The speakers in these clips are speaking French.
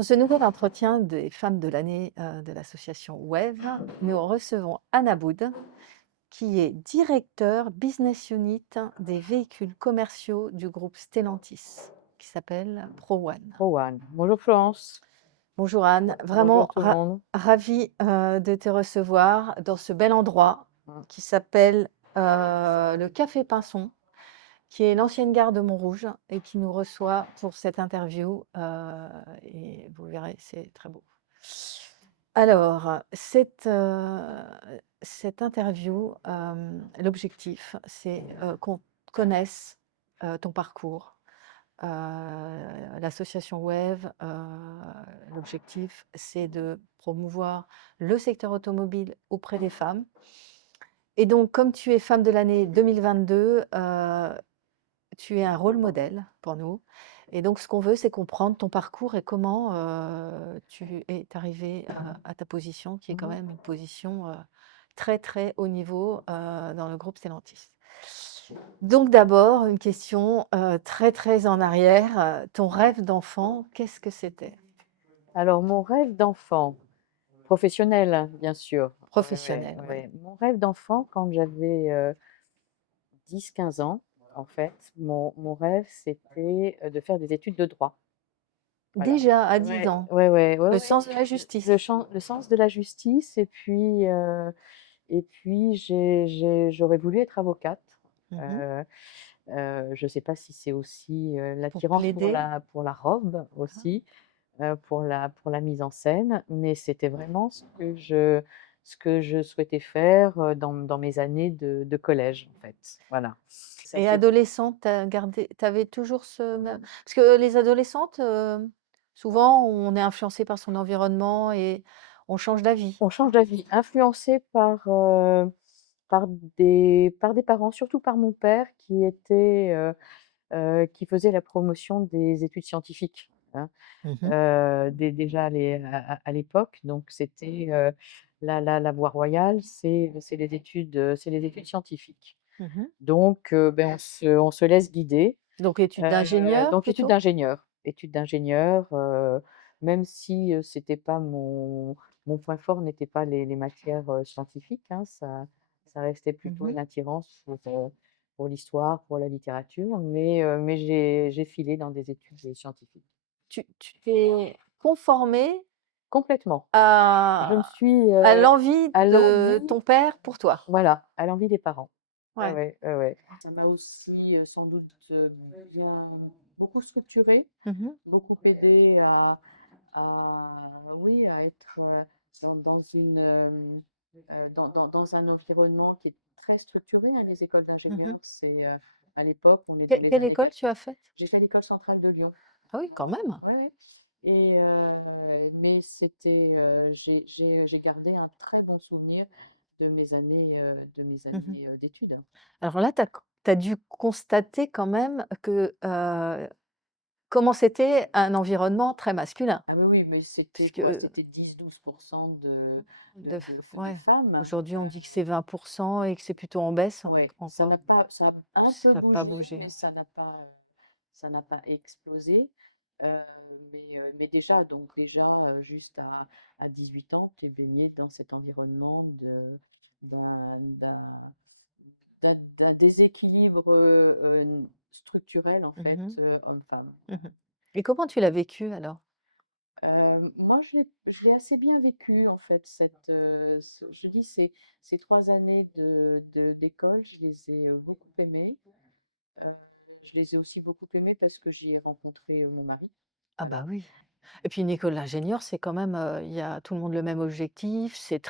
Pour ce nouvel entretien des femmes de l'année de l'association WEV, nous recevons Anna Boud, qui est directeur business unit des véhicules commerciaux du groupe Stellantis, qui s'appelle ProOne. Rowan. Bonjour Florence. Bonjour Anne, Bonjour vraiment tout le monde. ravie de te recevoir dans ce bel endroit Mm. qui s'appelle le Café Pinson, qui est l'ancienne gare de Montrouge et qui nous reçoit pour cette interview. Et vous verrez, c'est très beau. Alors, cette interview, l'objectif, c'est qu'on connaisse ton parcours. L'association WEV, l'objectif, c'est de promouvoir le secteur automobile auprès des femmes. Et donc, comme tu es femme de l'année 2022, tu es un rôle modèle pour nous. Et donc, ce qu'on veut, c'est comprendre ton parcours et comment tu es arrivée à ta position, qui est quand Mhm. même une position très, très haut niveau dans le groupe Stellantis. Donc, d'abord, une question très, très en arrière. Ton rêve d'enfant, qu'est-ce que c'était? Alors, mon rêve d'enfant, professionnel, hein, bien sûr. Professionnel, oui. Mon rêve d'enfant, quand j'avais 10-15 ans, en fait, mon rêve, c'était de faire des études de droit. Voilà. Déjà à 10 ans, le Ouais. sens de la justice. Le sens de la justice, et puis j'aurais voulu être avocate. Mhm. Euh, je ne sais pas si c'est aussi Pour l'attirance plaider. pour la robe aussi. Pour la mise en scène, mais c'était vraiment ce que je souhaitais faire dans mes années de collège, en fait. Voilà. Ça Et s'est adolescente, tu avais toujours ce même parce que les adolescentes, souvent on est influencé par son environnement et on change d'avis. On change d'avis, influencé par des parents, surtout par mon père qui faisait la promotion des études scientifiques, hein. Mmh. Déjà à l'époque, donc c'était, la voie royale, c'est les études scientifiques. Mmh. Donc on se laisse guider. Donc études d'ingénieur Donc plutôt? études d'ingénieur, même si, c'était pas mon point fort n'était pas les matières, scientifiques, hein, ça restait plutôt Mmh. une attirance pour l'histoire, pour la littérature, mais j'ai filé dans des études, scientifiques. Tu t'es conformée Complètement. Je me à suis, l'envie à de l'envie ton père pour toi? voilà, à l'envie des parents. Ouais. Ouais, ouais. Ça m'a aussi, sans doute, bien beaucoup structuré, Mmh. beaucoup aidé oui, à être, dans dans un environnement qui est très structuré, hein. Les écoles Mmh. d'ingénieurs, c'est, à l'époque, on est dans les Quelle années école tu as faite? j'ai fait l'école centrale de Lyon. Ah oui, quand même. Ouais, ouais. Mais c'était, j'ai gardé un très bon souvenir de mes Mmh. années, d'études, hein. Alors là, tu as dû constater quand même que, comment c'était un environnement très masculin? Ah oui, mais c'était Puisque, quoi? C'était 10-12 de ouais, femmes. aujourd'hui on dit que c'est 20 et que c'est plutôt en baisse Ouais, encore. ça a un peu Ça a pas bougé, bougé, mais ouais. ça n'a pas explosé. Mais déjà, juste à 18 ans, tu es baigné dans cet environnement d'un, d'un, d'un déséquilibre structurel, en fait, Mmh. homme-femme. Mmh. Et comment tu l'as vécu alors? Moi, je l'ai assez bien vécu, en fait, je dis, ces 3 années d'école, je les ai beaucoup aimées. Euh, je les ai aussi beaucoup aimées parce que j'y ai rencontré mon mari. Ah bah oui. Et puis une école d'ingénieur, c'est quand même, il y a tout le monde le même objectif, c'est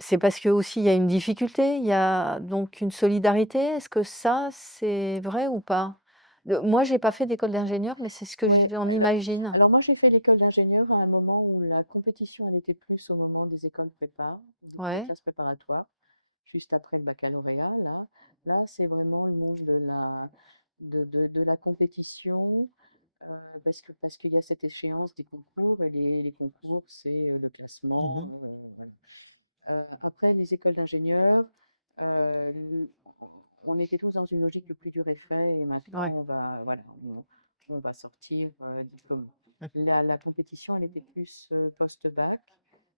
c'est parce qu'aussi il y a une difficulté, il y a donc une solidarité. Est-ce que ça, c'est vrai ou pas? Moi, j'ai pas fait d'école d'ingénieur, mais c'est ce que Ouais, j'en imagine. alors moi, j'ai fait l'école d'ingénieur à un moment où la compétition, elle était plus au moment des écoles prépa, des Ouais. classes préparatoires, juste après le baccalauréat. Là, c'est vraiment le monde de la compétition, parce qu'il y a cette échéance des concours, et les concours, c'est le classement. Mmh. Voilà. Après, les écoles d'ingénieurs, euh, on était tous dans une logique de plus dur est fait, et maintenant, Ouais. voilà, on va sortir diplômé. Mmh. La compétition, elle était plus post-bac,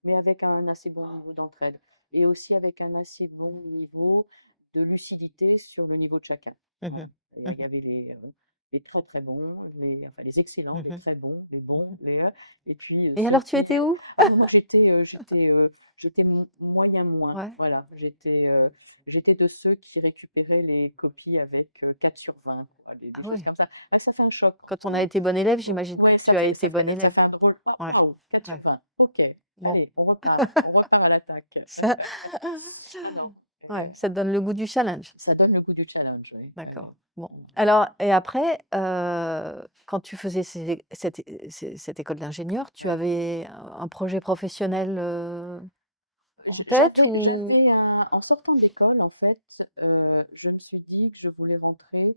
mais avec un assez bon niveau d'entraide et aussi avec un assez bon niveau de lucidité sur le niveau de chacun. Mmh Voilà. mh. Il y avait les très très bons, enfin les excellents, les Mmh. très bons, les Mmh bons, mh. et puis Et ceux alors tu qui. étais où? Ah, moi j'étais moyen moins. Ouais. Voilà, j'étais de ceux qui récupéraient les copies avec 4 sur 20, quoi, des Ah choses ouais. comme ça. Ah, ça fait un choc. Quand on a été bon élève, j'imagine que Ouais, tu as été bon ça élève. fait un drôle. Ouais, Waouh, 4 sur ouais. 20. Ok, Bon, allez, on repart à l'attaque. ça Ah non, ouais, ça te donne le goût du challenge. ça donne le goût du challenge, oui. Ouais, D'accord. ouais. Bon. Alors et après, quand tu faisais cette école d'ingénieur, tu avais un projet professionnel, en tête ou? En sortant d'école, en fait, je me suis dit que je voulais rentrer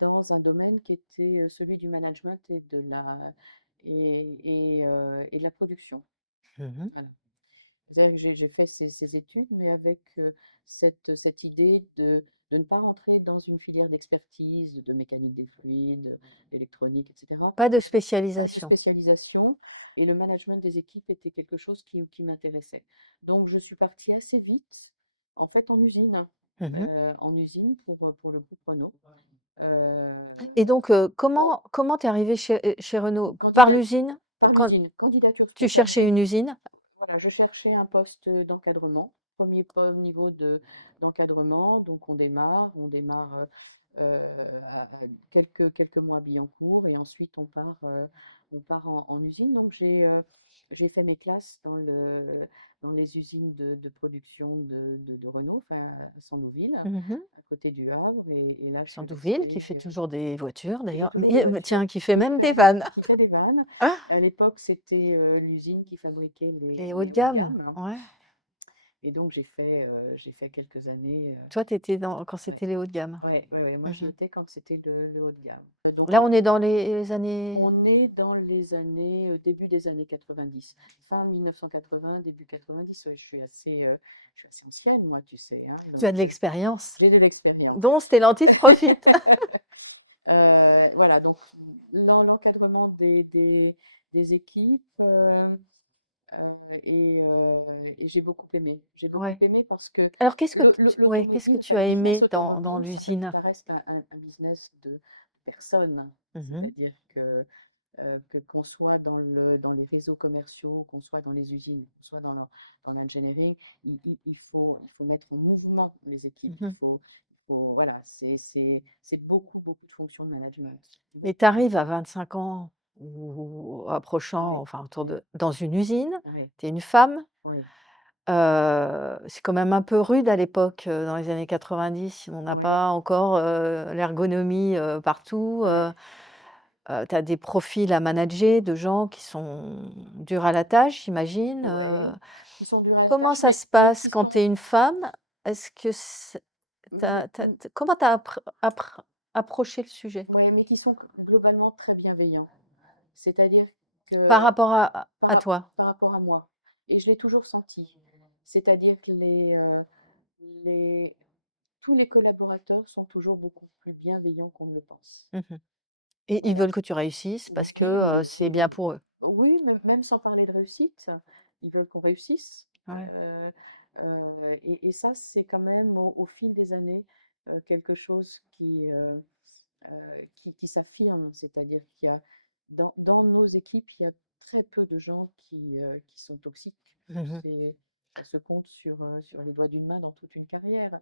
dans un domaine qui était celui du management et de la production. Mmh mh. Voilà. C'est-à-dire que j'ai fait ces études, mais avec cette idée de ne pas rentrer dans une filière d'expertise, de mécanique des fluides, d'électronique, etc. Pas de Pas de spécialisation? spécialisation, et le management des équipes était quelque chose qui m'intéressait. Donc je suis partie assez vite, en fait, Mmh mh. en usine pour le groupe Renault. Euh, Et donc, en comment tu es arrivée chez Renault? Par candida- l'usine? Par Quand l'usine, candidature tu spontanée. cherchais une usine? Voilà, je cherchais un poste d'encadrement, niveau d'encadrement. Donc on démarre à quelques mois à Billancourt, et ensuite on part en usine. Donc j'ai fait mes classes dans les usines de production de Renault, enfin à Sandouville, Mmh mh. à côté du Havre. Et là, je suis Sandouville, qui restée, fait toujours des voitures qui fait d'ailleurs, toujours des mais voitures, tiens, qui fait même des vannes. qui fait des vannes. Ah! À l'époque, c'était l'usine qui fabriquait Les hauts les de hauts de gamme, gamme. ouais. Et donc j'ai fait quelques années. Toi, tu étais dans quand Ouais, c'était les hauts de gamme. ouais, ouais, ouais. Moi Mmh j'y mh. étais quand c'était le haut de gamme. Donc Là, on est dans les années on est dans les années, début des années 90. Fin 1980, début 90. Ouais, je suis assez ancienne, moi, tu sais, hein, tu as donc de l'expérience, j'ai de l'expérience. dont Stellantis profite. Voilà, donc l'encadrement des équipes. Et j'ai beaucoup aimé. J'ai beaucoup Ouais. aimé parce que Alors qu'est-ce que l'automobile, tu as le business aimé dans automobile, l'usine? ça reste un business de personnes. Mmh mh. C'est-à-dire qu'on soit dans les réseaux commerciaux, qu'on soit dans les usines, qu'on soit dans l'engineering, il faut mettre en mouvement les équipes. Mmh mh. Voilà, c'est beaucoup, beaucoup de fonctions de management. Mais tu arrives à 25 ans ou approchant, Oui, enfin autour de dans une usine, oui, tu es une femme, oui, c'est quand même un peu rude à l'époque, dans les années 90. On n'a oui, pas encore, l'ergonomie, partout, oui, tu as des profils à manager de gens qui sont durs à la tâche, j'imagine, oui, qui sont durs à la comment tâche, ça mais, se mais passe qui quand sont. tu es une femme? Est-ce que tu Mm, as comment tu as approché le sujet? Ouais, mais qui sont globalement très bienveillants. C'est-à-dire Par que rapport par, à rap- toi? par rapport à moi, et je l'ai toujours senti, c'est-à-dire que les, tous les collaborateurs sont toujours beaucoup plus bienveillants qu'on ne le pense. Mmh mh. Et ils veulent que tu réussisses parce que, Oui, c'est bien pour eux? oui, même sans parler de réussite, ils veulent qu'on réussisse. Ouais. Euh, et ça, c'est quand même au fil des années quelque chose qui s'affirme. C'est-à-dire qu'il y a dans nos équipes, il y a très peu de gens qui sont toxiques. Mmh mh. Ça se compte sur les doigts d'une main dans toute une carrière.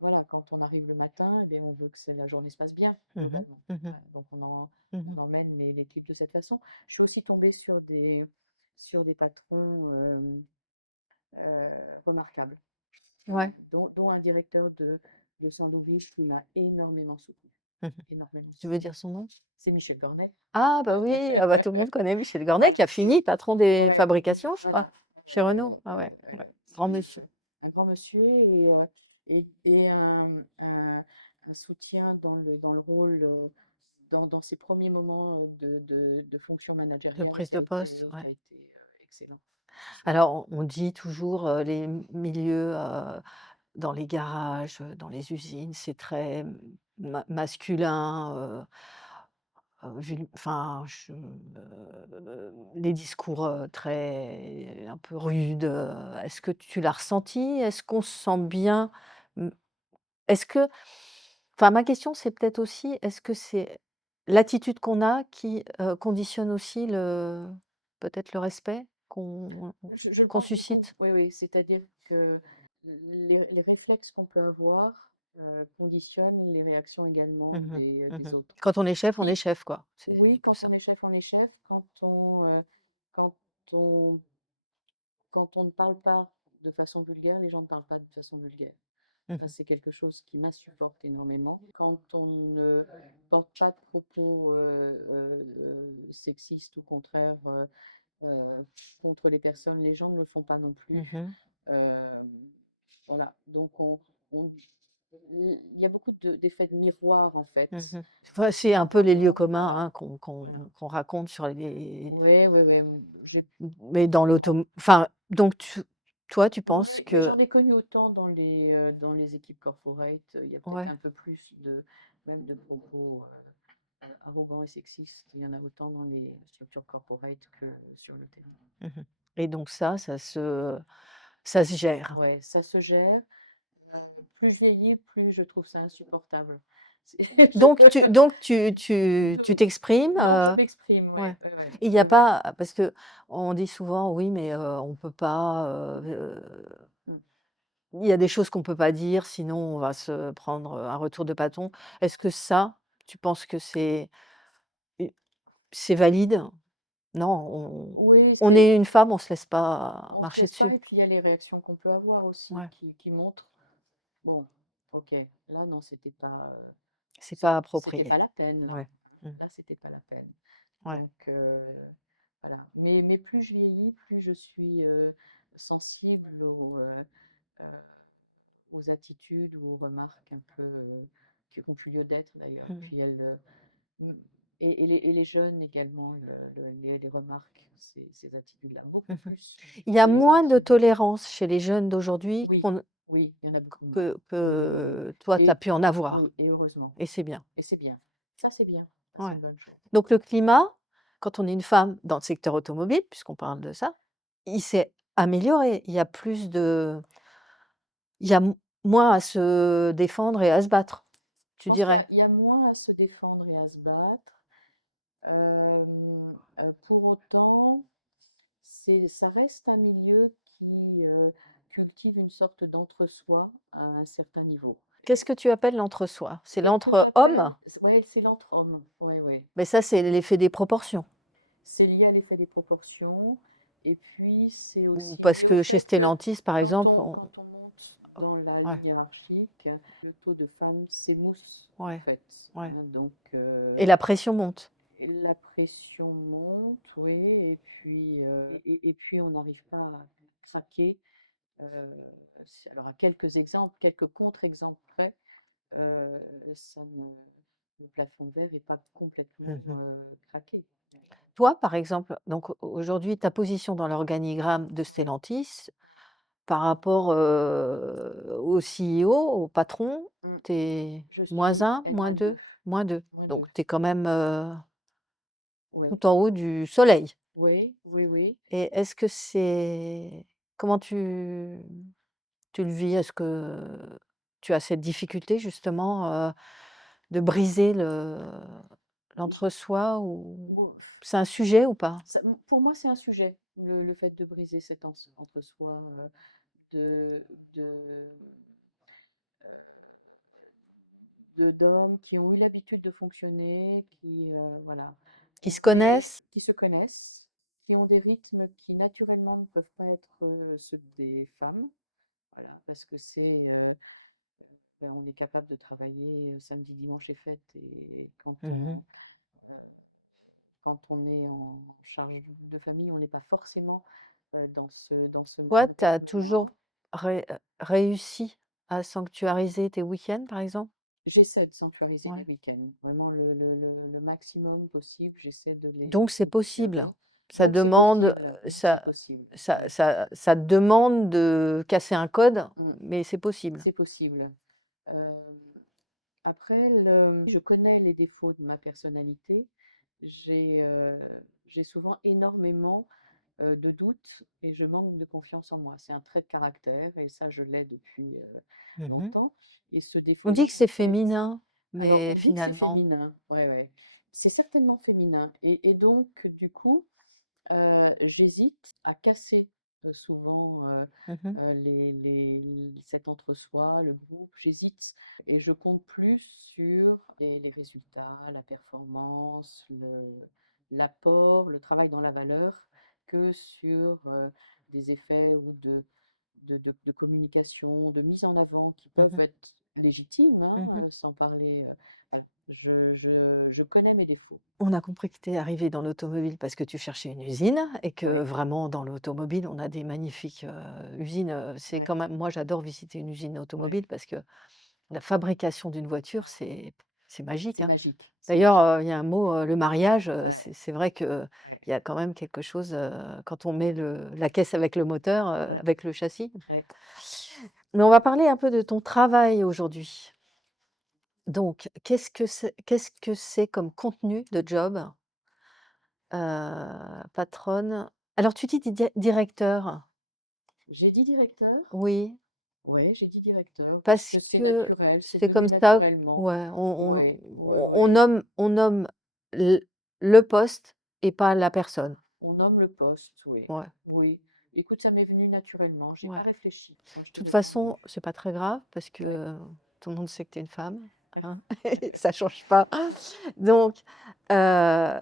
Voilà, quand on arrive le matin, eh bien, on veut que la journée se passe bien, Mmh mh. globalement. Mmh mh. Donc Mmh on mh. emmène l'équipe de cette façon. Je suis aussi tombée sur des patrons remarquables, Ouais. dont un directeur de Saint-Denis qui m'a énormément soutenu. Mmh mh. Énormément Tu veux soutenu. dire son nom? C'est Michel Cornet. Ah bah oui, ah bah tout le monde connaît Michel Gornet qui a fini patron des Ouais, fabrications, je crois, voilà. chez Ouais, Renault. Ah ouais, ouais, ouais. ouais, grand monsieur. Un grand monsieur, et un soutien dans le rôle, dans ses premiers moments de fonction De managériale. prise Ça a de été, poste, ça ouais. a été excellent. Alors on dit toujours, les milieux, dans les garages, dans les usines, c'est très masculin, enfin, les discours, très un peu rudes, est-ce que tu l'as ressenti? Est-ce qu'on se sent bien? Mmh, est-ce que enfin, ma question, c'est peut-être aussi, est-ce que c'est l'attitude qu'on a qui, conditionne aussi peut-être le respect Je qu'on pense, oui, suscite? oui, oui, c'est-à-dire que les réflexes qu'on peut avoir conditionnent les réactions également Mmh des mh. autres. Quand on est Si, chef, quoi. C'est un oui, peu quand ça. on est chef, quand on, quand on ne parle pas de façon vulgaire, les gens ne parlent pas de façon vulgaire. Mmh Ça, mh. c'est quelque chose qui m'insupporte énormément. Quand on ne porte pas de propos sexistes ou contraires euh, contre les personnes, les gens ne le font pas non plus. Mmh. Euh, voilà, donc il y a beaucoup d'effets de miroir en fait. Mmh. Enfin, c'est un peu les lieux communs, Voilà, hein, voilà. qu'on raconte sur les Oui, oui, oui. mais dans enfin, donc toi, tu penses Ouais, mais que j'en ai connu autant dans les équipes corporate. Il y a peut-être ouais. un peu plus même de propos arrogants et sexistes. Il y en a autant dans les structures corporate que sur le terrain. Mmh. Et donc ça se gère. Ouais, ça se gère. Plus je vieillis, plus je trouve ça insupportable. C'est- Tu t'exprimes, Donc je m'exprime, ouais. ouais, ouais, ouais, Il y a ouais, ouais. pas parce qu'on dit souvent: «Oui, mais on peut pas, Mm. il y a des choses qu'on peut pas dire, sinon on va se prendre, un retour de bâton». Est-ce que ça, tu penses que u c'est valide? Non, Oui, on est une femme, on se laisse pas on se marcher laisse pas, dessus. et puis il y a les réactions qu'on peut avoir aussi Ouais, qui montrent, bon, ok, là non, c'est pas c'était approprié. pas la peine, là. Ouais. Mmh. Là, c'était pas la peine. Ouais. Donc, voilà. Mais plus je vieillis, plus je suis sensible euh, aux attitudes ou aux remarques un peu qui n'ont plus lieu d'être d'ailleurs. Mmh. Puis mm, et les jeunes également les remarquent, ces attitudes-là, beaucoup Mmh. plus Il y a que les moins de anciens. tolérance chez les jeunes d'aujourd'hui Oui, qu'on oui, il y en a beaucoup moins. que toi, tu as Et pu en avoir oui, et heureusement. et c'est bien. Et c'est bien. Ça, c'est bien. Ça, c'est Ouais. une bonne chose. Donc le climat, quand on est une femme dans le secteur automobile, puisqu'on parle de ça, il s'est amélioré. Il y a moins à se défendre et à se battre, Je tu pense dirais? il y a moins à se défendre et à se battre. Euh, pour autant, ça reste un milieu qui cultive une sorte d'entre-soi à un certain niveau. Qu'est-ce que tu appelles l'entre-soi? C'est Ce que j'appelle, l'entre-homme? ouais, c'est l'entre-homme. Ouais, ouais. Mais ça, c'est l'effet des proportions. C'est lié à l'effet des proportions. Et puis, c'est Ou aussi parce lié au que chez fait que Stellantis, par exemple, quand on monte oh, dans la ouais, ligne hiérarchique, le taux de femmes s'émousse, en ouais, fait. ouais. Hein, donc, Et la pression monte. et la pression monte, oui, et puis on n'arrive pas à craquer. Euh, alors, à quelques exemples, quelques contre-exemples près, euh, ça ne, le plafond de verre n'est pas complètement Mmh. craqué. Toi, par exemple, donc aujourd'hui, ta position dans l'organigramme de Stellantis par rapport, au CEO, au patron, Mm. tu es Je moins suis un, moins N-2, deux, moins deux. moins Donc 2. tu es quand même, Ouais. tout en haut du soleil. Oui, oui, oui. Et est-ce que c'est comment tu le vis? Est-ce que tu as cette difficulté justement, de briser l'entre-soi ou Bon, c'est un sujet ou pas? pour moi, c'est un sujet, le fait de briser cet entre-soi, de, de, d'hommes qui ont eu l'habitude de fonctionner, voilà, Qui se connaissent? qui se connaissent, qui ont des rythmes qui naturellement ne peuvent pas être ceux des femmes, voilà, parce que on est capable de travailler samedi, dimanche et fête, et Mmh. euh, quand on est en charge de famille, on n'est pas forcément dans ce Toi, même tu as toujours mouvement. réussi à sanctuariser tes week-ends, par exemple? J'essaie de sanctuariser mes Ouais. week-ends, vraiment le maximum possible, j'essaie de Donc c'est de les possible. Ça Donc c'est demande, possible, c'est ça possible. ça demande de casser un code, Mm. mais c'est possible. C'est possible. Euh, Après, je connais les défauts de ma personnalité. J'ai souvent énormément de doutes et je manque de confiance en moi. C'est un trait de caractère et ça, je l'ai depuis Mmh. longtemps. Et ce On défaut-là, dit que en c'est fait, féminin, alors mais on dit que c'est finalement féminin. Ouais, ouais. C'est certainement féminin. Et donc, du coup, j'hésite à casser souvent mmh cet entre-soi, le groupe. J'hésite et je compte plus sur les résultats, la performance, l'apport, le travail dans la valeur que sur des effets ou de communication, de mise en avant qui peuvent mh. être légitimes, hein, Mmh. sans parler. Voilà. Je connais mes défauts. On a compris que tu es arrivée dans l'automobile parce que tu cherchais une usine et que Oui, vraiment dans l'automobile, on a des magnifiques, usines, c'est oui, quand même moi j'adore visiter une usine oui. automobile parce que la fabrication d'une voiture, c'est magique, C'est hein. magique, c'est D'ailleurs, magique. il y a un mot, le mariage, Ouais, c'est vrai qu'il ouais, y a quand même quelque chose, quand on met la caisse avec le moteur, avec le châssis. ouais. Mais on va parler un peu de ton travail aujourd'hui. Donc, qu'est-ce que c'est comme contenu de job? Patronne, alors tu dis directeur? J'ai dit directeur? Oui, Ouais, j'ai dit directeur parce parce que c'est que naturel, c'est c'est comme venu ça, naturellement. ouais, Ouais, ouais, ouais. on nomme le poste et pas la personne. On nomme le poste, oui. Ouais, Oui. Écoute, ça m'est venu naturellement. J'ai ouais. pas réfléchi quand je De t'ai toute demandé. façon, c'est pas très grave parce Ouais. que tout le monde sait que tu es une femme, hein, ça change pas. Donc, heu,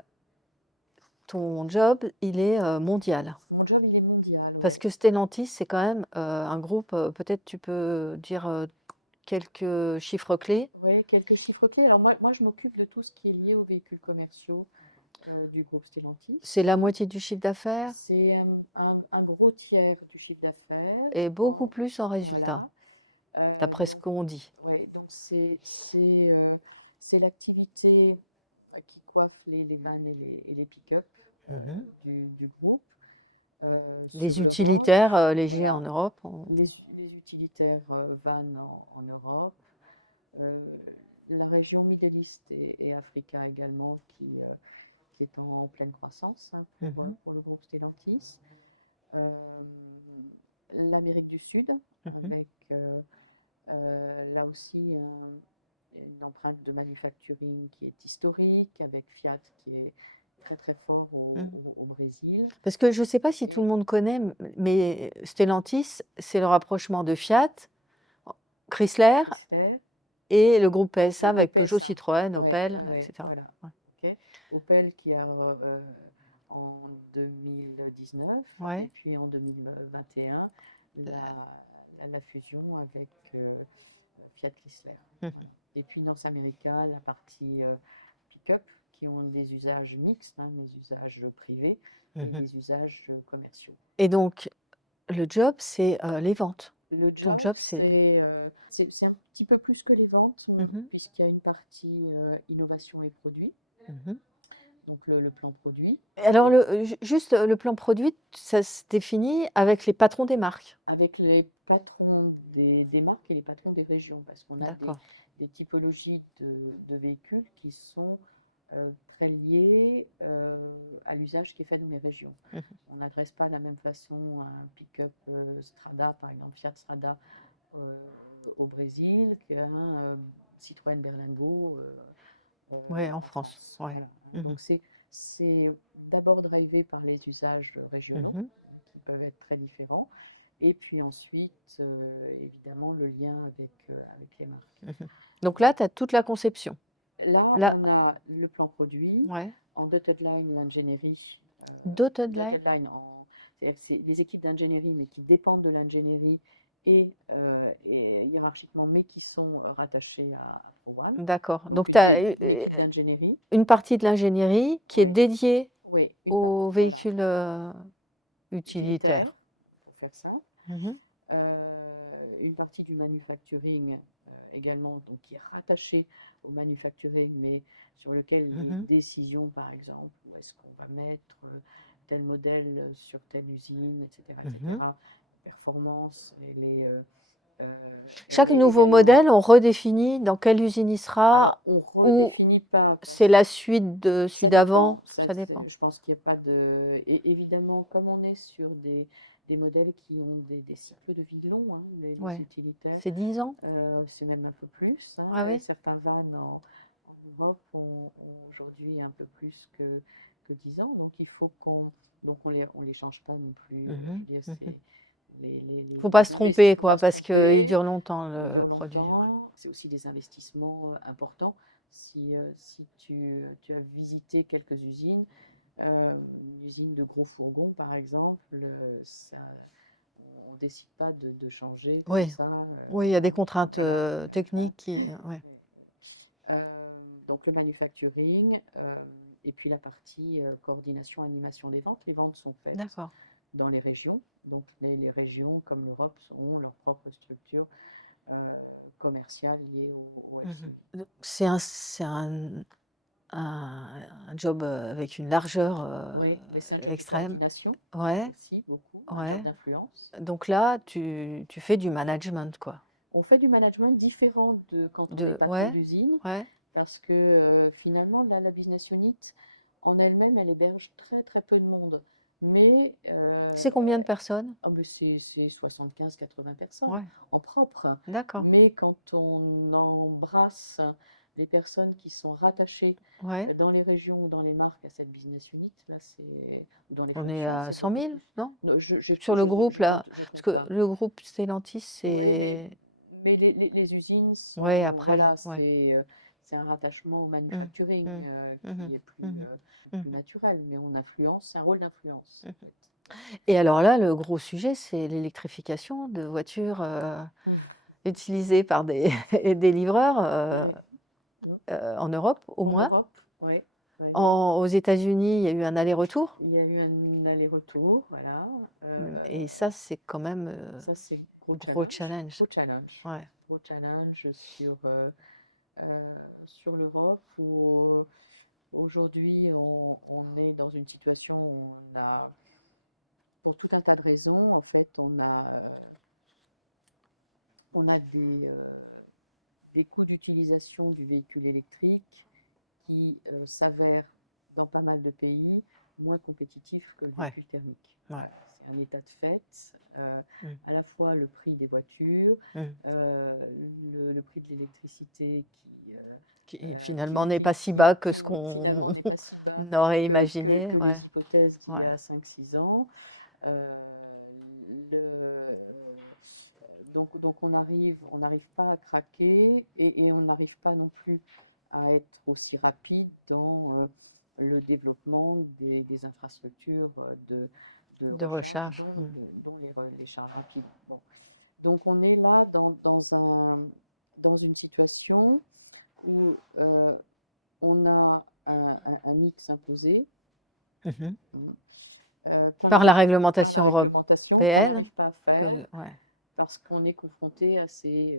ton job, il est, mondial. Mon job, il est mondial, Parce oui. que Stellantis, c'est quand même, un groupe, peut-être tu peux dire, quelques chiffres clés? Oui, quelques chiffres clés. Alors moi, je m'occupe de tout ce qui est lié aux véhicules commerciaux du groupe Stellantis. C'est la moitié du chiffre d'affaires C'est un gros tiers du chiffre d'affaires. et beaucoup plus en résultats, Voilà. Euh, d'après ce qu'on dit. ouais, donc c'est l'activité qui coiffe les vannes et les pick-up Mmh. du groupe sur Les l'Europe. utilitaires, légers en Voilà. Europe, on Les utilitaires vannes en Europe. euh, la région Middle East et Africa également qui est en pleine croissance, hein, mmh pour le groupe Stellantis. Euh, L'Amérique du Sud mh. avec là aussi une empreinte de manufacturing qui est historique, avec Fiat qui est très très fort Mmh. au Brésil. Parce que je ne sais pas si tout le Et monde connaît, mais Stellantis, c'est le rapprochement de Fiat, Chrysler Chrysler, et le groupe le PSA groupe avec Peugeot, PSA. Citroën, Ouais, Opel, et ouais, cetera. voilà. Ouais. Ok. Opel qui a en 2019 et Ouais. puis en 2021 la fusion avec Fiat Chrysler. Mmh. Voilà. Et puis North America, la partie pick-up qui ont des usages mixtes, hein, des usages privés et Mmh. des usages commerciaux. Et donc le job, c'est, les ventes. Le Ton job, job, c'est c'est un petit peu plus que les ventes, mmh puisqu'il y a une partie innovation et produit, mh. donc le plan produit, Et alors juste, le plan produit, ça se définit avec les patrons des marques? avec les patrons des marques et les patrons des régions, parce qu'on a D'accord. des typologies de véhicules qui sont très liées à l'usage qui est fait dans les régions. Mmh. On n'adresse pas de la même façon un pick-up Strada, par exemple Fiat Strada euh, au Brésil, qu'un Citroën Berlingo Ouais, en en France, France. ouais. Voilà. Mmh Donc c'est d'abord drivé par les usages régionaux mh. qui peuvent être très différents. Et puis ensuite, évidemment, le lien avec les marques. Mmh. Donc là, tu as toute la conception. Là, Là, on a le plan produit, ouais. en dotted line l'ingénierie. Dotted line? Dotted line, c'est les équipes d'ingénierie, mais qui dépendent de l'ingénierie et hiérarchiquement, mais qui sont rattachées à One. D'accord. Donc Donc tu as une équipe d'ingénierie. une partie de l'ingénierie qui est Oui, dédiée oui, une aux partie, voilà, véhicules, utilitaire, utilitaires. pour faire ça. Mmh. Une partie du manufacturing également, donc qui est rattachée au manufacturing, mais sur lequel les Mmh. décisions, par exemple, où est-ce qu'on va mettre tel modèle sur telle usine, etc., Mhm. etc. Performance, Chaque elle est nouveau également. modèle, on redéfinit dans quelle usine il Alors, sera on ou redéfinit pas. c'est la suite de celui Ça dépend. d'avant, ça dépend. Je pense qu'il n'y a pas de. Et évidemment, comme on est sur des modèles qui ont des cycles de vie longs, hein, les Ouais. utilitaires, C'est 10 ans? c'est même un peu plus. Hein. Ah oui? Certains vannes en Europe ont aujourd'hui un peu plus que 10 ans. Donc il faut qu'on. Donc on les change pas non plus. Je Mhm, veux dire, mhm. les Faut pas se produits, il tromper, faut pas quoi, se parce qu'il tromper. dure longtemps, Il dure le produit. Ouais. longtemps. C'est aussi des investissements importants. Si tu as visité quelques usines, une usine de gros fourgons, par exemple, on ne décide pas de changer comme Oui, ça. oui, il y a des contraintes Voilà. techniques qui. Ouais. Euh, donc le manufacturing, et puis la partie coordination, animation des ventes. Les ventes sont faites D'accord. dans les régions. Donc les régions, comme l'Europe, ont leur propre structure euh, commerciale liée au Mhm. SI. C'est un job avec une largeur Oui, mais c'est un job de extrême. coordination Ouais, aussi, beaucoup, un job ouais. d'influence. Donc là, tu fais du management, quoi. On fait du management différent de quand on est patron Ouais, d'usine, ouais. parce que finalement, la business unit en elle-même, elle héberge très très peu de monde. Mais, C'est combien de personnes? c'est 75-80 personnes Ouais, en propre. d'accord. Mais quand on embrasse les personnes qui sont rattachées Ouais. dans les régions ou dans les marques à cette business unit, là, dans les On est fonctions, à c'est 100 beaucoup. 000, non? Non, Sur le groupe, là, je parce compte que pas. le groupe Stellantis, Oui, c'est. mais les usines Ouais, sont, après là, voilà, ouais. c'est un rattachement au Mm, manufacturing mm, mhm, qui est mhm, plus mhm, naturel, mais on influence, c'est un rôle d'influence, en mhm. fait. Et alors là, le gros sujet, c'est l'électrification de voitures Mm. utilisées par des, et des livreurs Ouais. Mm. en Europe, au En moins. Europe, oui. Aux États-Unis, il y a eu un aller-retour. Il y a eu un aller-retour, voilà. Et ça, c'est quand même Ça, c'est gros challenge. gros challenge, Ouais. gros challenge sur l'Europe où aujourd'hui on est dans une situation où on a pour tout un tas de raisons, en fait, on a des coûts d'utilisation du véhicule électrique qui s'avèrent dans pas mal de pays moins compétitifs que le Ouais. véhicule thermique. Ouais. C'est un état de fait. Mm. À la fois le prix des voitures, Mm. le prix de l'électricité Qui finalement n'est pas si bas que ce finalement qu'on n'est pas si bas aurait que imaginé. que Ouais. les hypothèses d'il y Ouais. a 5-6 ans. Euh, donc on n'arrive pas à craquer et on n'arrive pas non plus à être aussi rapide dans le développement des infrastructures de De recharge, recharge. dont les charges rapides. Bon. Donc on est là dans une situation où on a un mix imposé. Mhm. Par la Par la réglementation réglementation qu'on européenne. n'arrive pas à faire Ouais. parce qu'on est confronté à ces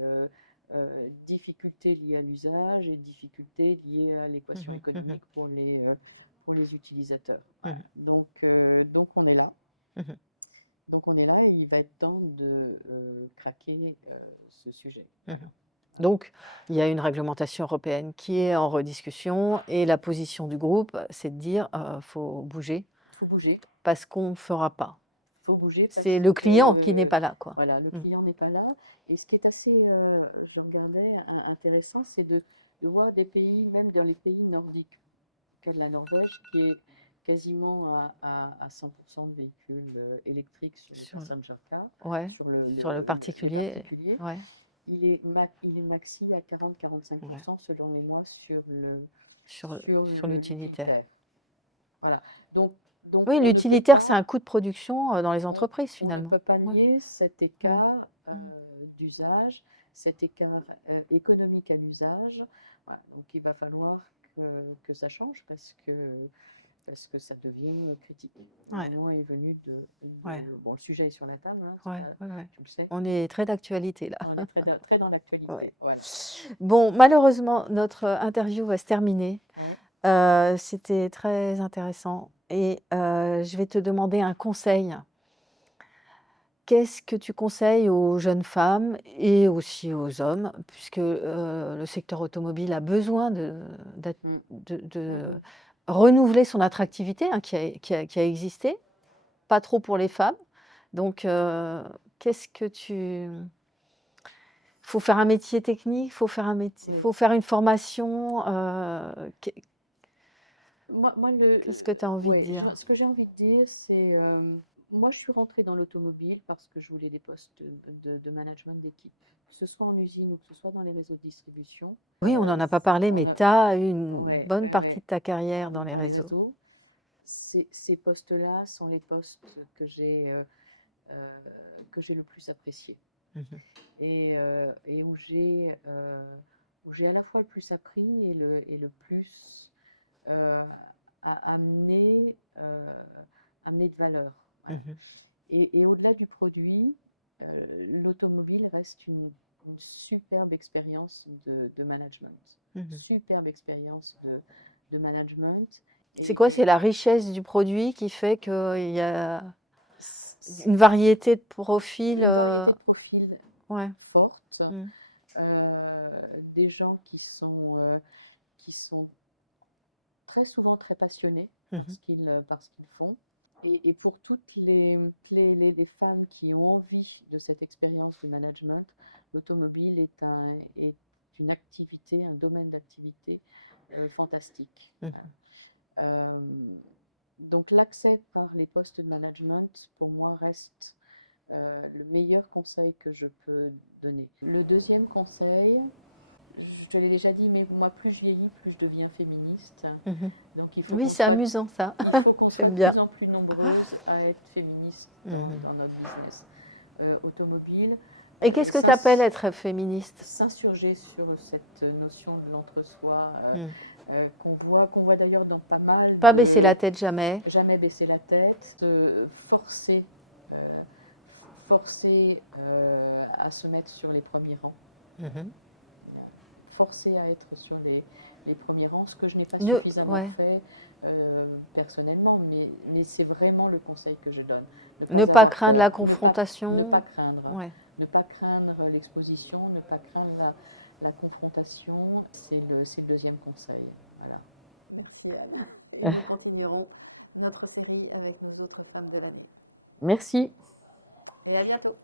difficultés liées à l'usage et difficultés liées à l'équation Mhm. Mhm. économique pour les utilisateurs. Voilà. Mhm. Donc on est là. Mhm. Donc on est là et il va être temps de craquer ce sujet. Mhm. Donc, il y a une réglementation européenne qui est en rediscussion et la position du groupe, c'est de dire faut bouger Il faut bouger. parce qu'on ne fera pas. Faut bouger C'est parce le client qui n'est que pas là, quoi. voilà, le Mm. client n'est pas là. Et ce qui est assez, je regardais, intéressant, c'est de voir des pays, même dans les pays nordiques, comme la Norvège, qui est quasiment à 100% de véhicules électriques sur les Sur, passenger cars, ouais, sur sur le particulier. particulier. Ouais, Il est maxi à 40-45% ouais. selon les mois Sur sur l'utilitaire. l'utilitaire. Voilà. Donc, donc Oui, on ne peut l'utilitaire, c'est pas un coût de production dans les on, entreprises, on ne finalement. peut pas Ouais. nier cet Mm. écart Mm. d'usage, cet écart économique à l'usage. Voilà, donc il va falloir que ça change parce que ça devient critique. Le Ouais, moment est venu ouais, bon, le sujet est sur la table, hein, ouais, ouais, ouais. tu le sais. On est très d'actualité, là. On est très dans l'actualité. Ouais. Voilà. Bon, malheureusement, notre interview va se terminer. Ouais. C'était très intéressant. et je vais te demander un conseil. Qu'est-ce que tu conseilles aux jeunes femmes et aussi aux hommes, puisque, le secteur automobile a besoin Mmh. de renouveler son attractivité, hein, qui a existé, pas trop pour les femmes. Donc, qu'est-ce que tu faut faire un métier technique, Mmh. faut faire une formation, Moi qu'est-ce que tu as envie de ouais, dire? ce que j'ai envie de dire, c'est, moi je suis rentrée dans l'automobile parce que je voulais des postes de management d'équipe, que ce soit en usine ou que ce soit dans les réseaux de distribution. Oui, on n'en a pas parlé, On mais a tu as eu une Ouais, bonne ouais, partie ouais, de ta carrière dans les dans les réseaux. réseaux. Ces postes-là sont les postes que j'ai le plus appréciés Mmh. et où j'ai à la fois le plus appris et le plus euh, à amener de valeur. Voilà. Mmh. Et au-delà du produit, l'automobile reste une superbe expérience de management. Mmh. Superbe expérience de management. C'est Et quoi? C'est la richesse du produit qui fait qu'il y a c'est une variété de profils, une variété de profils ouais. forte, Mmh. des gens qui sont très souvent très passionnés Mmh. par ce qu'ils font. Et pour toutes les femmes qui ont envie de cette expérience de management, l'automobile est une activité, un domaine d'activité fantastique. Mmh. Euh, donc l'accès par les postes de management, pour moi, reste le meilleur conseil que je peux donner. Le deuxième conseil, je te l'ai déjà dit, mais moi, plus je vieillis, plus je deviens féministe. Mmh. Donc Oui, c'est amusant ça. il faut qu'on soit J'aime de bien. plus en plus nombreuses à être féministes Mmh. dans notre business automobile, Et qu'est-ce que tu appelles être féministe? s'insurger sur cette notion de l'entre-soi Mmh. qu'on voit d'ailleurs dans pas mal Pas baisser de la tête jamais. jamais baisser la tête, de euh, forcer à se mettre sur les premiers rangs, Mmh. forcer à être sur les premiers rangs, ce que je n'ai pas Ne suffisamment Ouais. fait personnellement, mais c'est vraiment le conseil que je donne. Ne pas Avoir craindre peur, la ne pas confrontation. craindre, Ouais. ne pas craindre l'exposition, ne pas craindre la confrontation, c'est le deuxième conseil. Voilà. Merci Anne. Et nous continuerons notre série avec les autres femmes de la vie. Merci. Et à bientôt.